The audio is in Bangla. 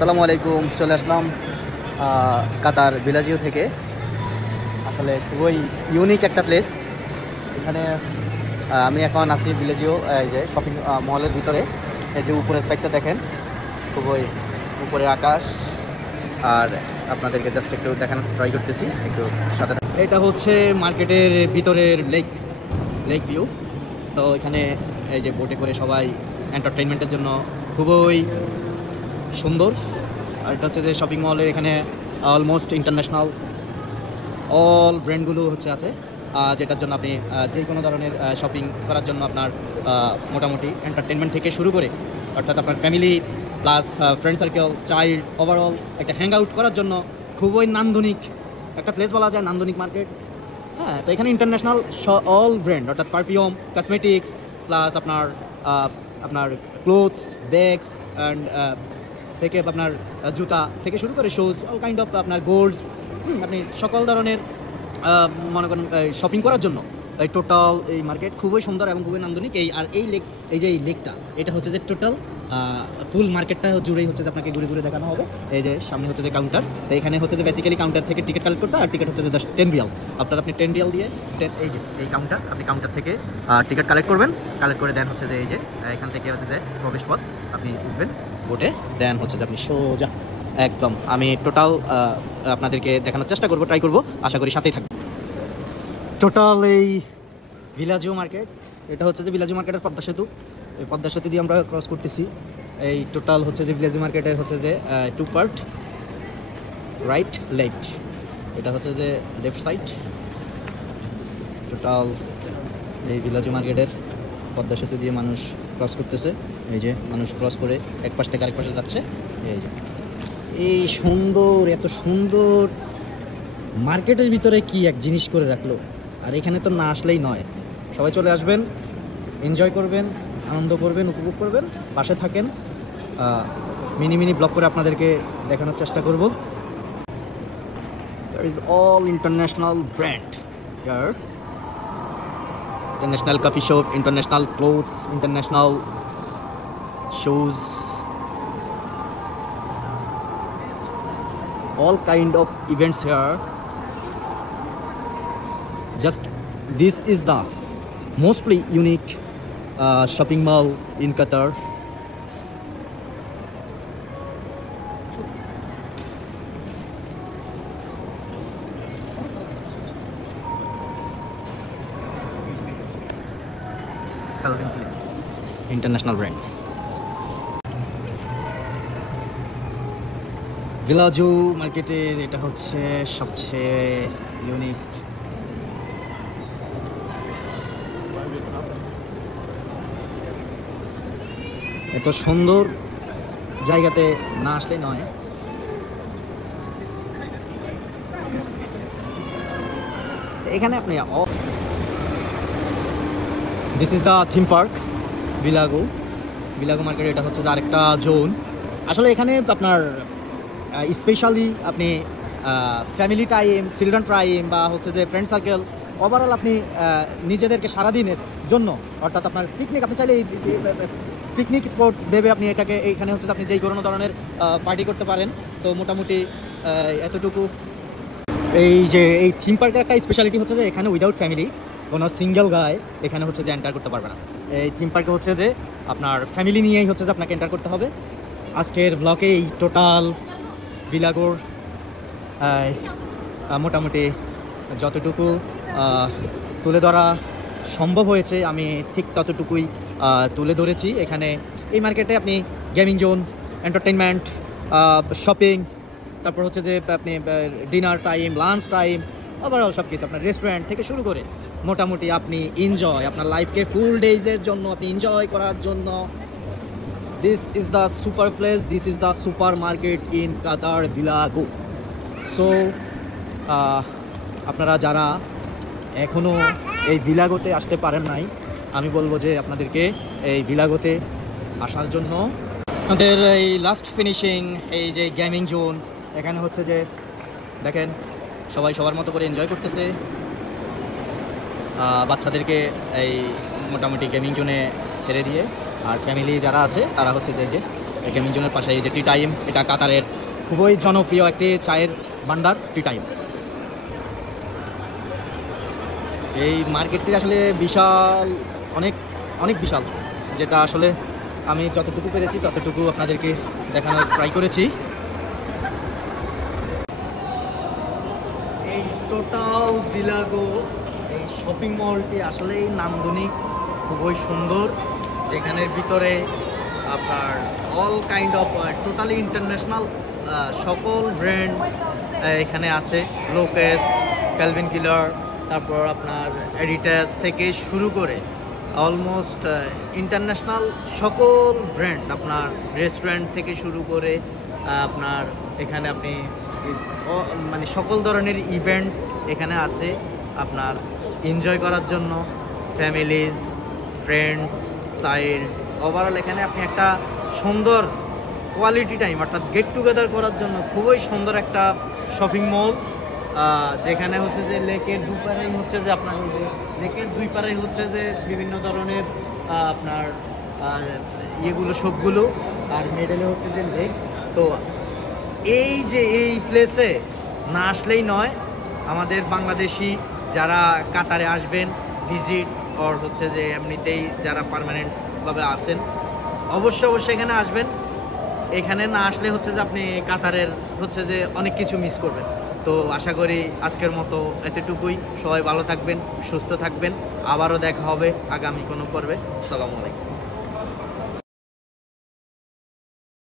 আসসালামু আলাইকুম। চলে আসলাম কাতার বিলাজিও থেকে। আসলে খুবই ইউনিক একটা প্লেস। এখানে আমি এখন আছি বিলাজিও, এই যে শপিং মলের ভিতরে। এই যে উপরের সাইডটা দেখেন, খুবই উপরে আকাশ। আর আপনাদেরকে জাস্ট একটু দেখানোর ট্রাই করতেছি, একটু সাথে। এটা হচ্ছে মার্কেটের ভিতরের লেক ভিউ। তো এখানে এই যে বোটে করে সবাই এন্টারটেইনমেন্টের জন্য খুবই সুন্দর। আর এটা হচ্ছে যে শপিং মলের এখানে অলমোস্ট ইন্টারন্যাশনাল অল ব্র্যান্ডগুলো আছে, যেটার জন্য আপনি যে কোনো ধরনের শপিং করার জন্য আপনার মোটামুটি এন্টারটেনমেন্ট থেকে শুরু করে, অর্থাৎ আপনার family plus friend circle, child, overall একটা হ্যাং আউট করার জন্য খুবই নান্দনিক একটা প্লেস বলা যায়, নান্দনিক মার্কেট। হ্যাঁ, তো এখানে ইন্টারন্যাশনাল অল ব্র্যান্ড, অর্থাৎ পারফিউম, কসমেটিক্স প্লাস আপনার ক্লোথস, ব্যাগস অ্যান্ড থেকে আপনার জুতা থেকে শুরু করে শুজ, অল কাইন্ড অফ আপনার গোল্ডস, আপনি সকল ধরনের মনে করেন শপিং করার জন্য এই টোটাল এই মার্কেট খুবই সুন্দর এবং খুবই নান্দনিক। এই যে লেকটা, এটা হচ্ছে যে টোটাল ফুল মার্কেটটা জুড়েই হচ্ছে যে আপনাকে ঘুরে ঘুরে দেখানো হবে। এই যে সামনে হচ্ছে যে কাউন্টার, তো এখানে হচ্ছে যে বেসিক্যালি কাউন্টার থেকে টিকিট কালেক্ট করতে, আর টিকিট হচ্ছে যে 10 রিয়াল। অর্থাৎ আপনি 10 রিয়াল দিয়ে এই যে এই কাউন্টার, আপনি কাউন্টার থেকে টিকিট কালেক্ট করবেন। কালেক্ট করে দেন হচ্ছে যে এই যে এখান থেকে হচ্ছে যে প্রবেশ পথ, আপনি উঠবেন বোটে, দেন হচ্ছে যে আপনি সোজা একদম আমি টোটাল আপনাদেরকে দেখানোর চেষ্টা করব, ট্রাই করব, আশা করি সাথেই থাকবে। টোটাল এই বিলাজিও মার্কেট, এটা হচ্ছে যে বিলাজিও মার্কেটের পদ্মা সেতু। এই পদ্মা সেতু দিয়ে আমরা ক্রস করতেছি। এই টোটাল হচ্ছে যে বিলাজিও মার্কেটের হচ্ছে যে 2 পার্ট, রাইট লেফট। এটা হচ্ছে যে লেফট সাইড। টোটাল এই বিলাজিও মার্কেটের পদ্মা সেতু দিয়ে মানুষ ক্রস করতেছে। এই যে মানুষ ক্রস করে এক পাশ থেকে আরেক পাশে যাচ্ছে। এই যে এই সুন্দর, এত সুন্দর মার্কেটের ভিতরে কি এক জিনিস করে রাখলো। আর এখানে তো না আসলেই নয়, সবাই চলে আসবেন, এনজয় করবেন, আনন্দ করবেন, উপভোগ করবেন, পাশে থাকেন। মিনি ব্লগ করে আপনাদেরকে দেখানোর চেষ্টা করব। There is all international brand here. International coffee shop, international clothes, international shoes, all kind of events here. Just this is the mostly unique shopping mall in Qatar. International brand. বিলাজিও মার্কেটের এটা হচ্ছে সবচেয়ে ইউনিক। এত সুন্দর জায়গাতে না আসলে নয়। এখানে আপনি this is the theme park বিলাগো মার্কেট। এটা হচ্ছে যে আরেকটা জোন। আসলে এখানে আপনার স্পেশালি আপনি ফ্যামিলি টাইম, চিলড্রেন টাইম বা হচ্ছে যে ফ্রেন্ড সার্কেল, ওভারঅল আপনি নিজেদেরকে সারাদিনের জন্য, অর্থাৎ আপনার পিকনিক, আপনি চাইলে পিকনিক স্পট ভেবে আপনি এটাকে, এইখানে হচ্ছে আপনি যেই কোনো ধরনের পার্টি করতে পারেন। তো মোটামুটি এতটুকু। এই যে এই থিম পার্কের একটা স্পেশালিটি হচ্ছে যে এখানে উইদাউট ফ্যামিলি কোনো সিঙ্গেল গায় এখানে হচ্ছে যে এন্টার করতে পারবে না। এই থিম পার্কে হচ্ছে যে আপনার ফ্যামিলি নিয়েই হচ্ছে যে আপনাকে এন্টার করতে হবে। আজকের ব্লগে এই টোটাল বিলাগোর মোটামুটি যতটুকু তুলে ধরা সম্ভব হয়েছে আমি ঠিক ততটুকুই তুলে ধরেছি। এখানে এই মার্কেটে আপনি গেমিং জোন, এন্টারটেনমেন্ট, শপিং, তারপর হচ্ছে যে আপনি dinner time, lunch time, overall সব কিছু আপনার রেস্টুরেন্ট থেকে শুরু করে মোটামুটি আপনি এনজয়, আপনার লাইফকে ফুল ডেজের জন্য আপনি এনজয় করার জন্য this is the super place, this is the super market in Qatar বিলাগো। সো আপনারা যারা এখনও এই বিলাগোতে আসতে পারেন নাই, আমি বলবো যে আপনাদেরকে এই বিলাগোতে আসার জন্য। আমাদের এই লাস্ট ফিনিশিং এই যে গেমিং জোন, এখানে হচ্ছে যে দেখেন সবাই সবার মতো করে এনজয় করতেছে। বাচ্চাদেরকে এই মোটামুটি গেমিং জোনে ছেড়ে দিয়ে, আর ফ্যামিলি যারা আছে তারা হচ্ছে যে গেমিং জোনের পাশে এই যে টি টাইম, এটা কাতারের খুবই জনপ্রিয় একটি চায়ের ভান্ডার টি টাইম। এই মার্কেটটি আসলে বিশাল, অনেক অনেক বিশাল, যেটা আসলে আমি যতটুকু পেরেছি ততটুকু আপনাদেরকে দেখানোর ট্রাই করেছি। এই টোটাল বিলাগো এই শপিং মলটি আসলেই নান্দনিক, খুবই সুন্দর, যেখানের ভিতরে আপনার all kind of totally international সকল ব্র্যান্ড এখানে আছে। লোকেস্ট, ক্যালভিন কিলার, তারপর আপনার এডিটাস থেকে শুরু করে অলমোস্ট ইন্টারন্যাশনাল সকল ব্র্যান্ড, আপনার রেস্টুরেন্ট থেকে শুরু করে আপনার এখানে আপনি মানে সকল ধরনের ইভেন্ট এখানে আছে আপনার এনজয় করার জন্য। ফ্যামিলিজ, ফ্রেন্ডস, চাইল্ড, ওভারঅল এখানে আপনি একটা সুন্দর কোয়ালিটি টাইম অর্থাৎ গেট টুগেদার করার জন্য খুবই সুন্দর একটা শপিং মল, যেখানে হচ্ছে যে লেকের দুপারেই হচ্ছে যে আপনার ওই যে লেকের দুই পারেই হচ্ছে যে বিভিন্ন ধরনের আপনার ইয়েগুলো সবগুলো, আর মিডলে হচ্ছে যে লেক। তো এই যে এই প্লেসে না আসলেই নয়, আমাদের বাংলাদেশি যারা কাতারে আসবেন ভিজিট আর হচ্ছে যে এমনিতেই যারা পার্মানেন্টভাবে আছেন অবশ্যই এখানে আসবেন। এখানে না আসলে হচ্ছে যে আপনি কাতারের হচ্ছে যে অনেক কিছু মিস করবেন। তো আশা করি আজকের মতো এতটুকুই। সবাই ভালো থাকবেন, সুস্থ থাকবেন, আবারও দেখা হবে আগামী কোনো পর্বে। আসসালামু আলাইকুম।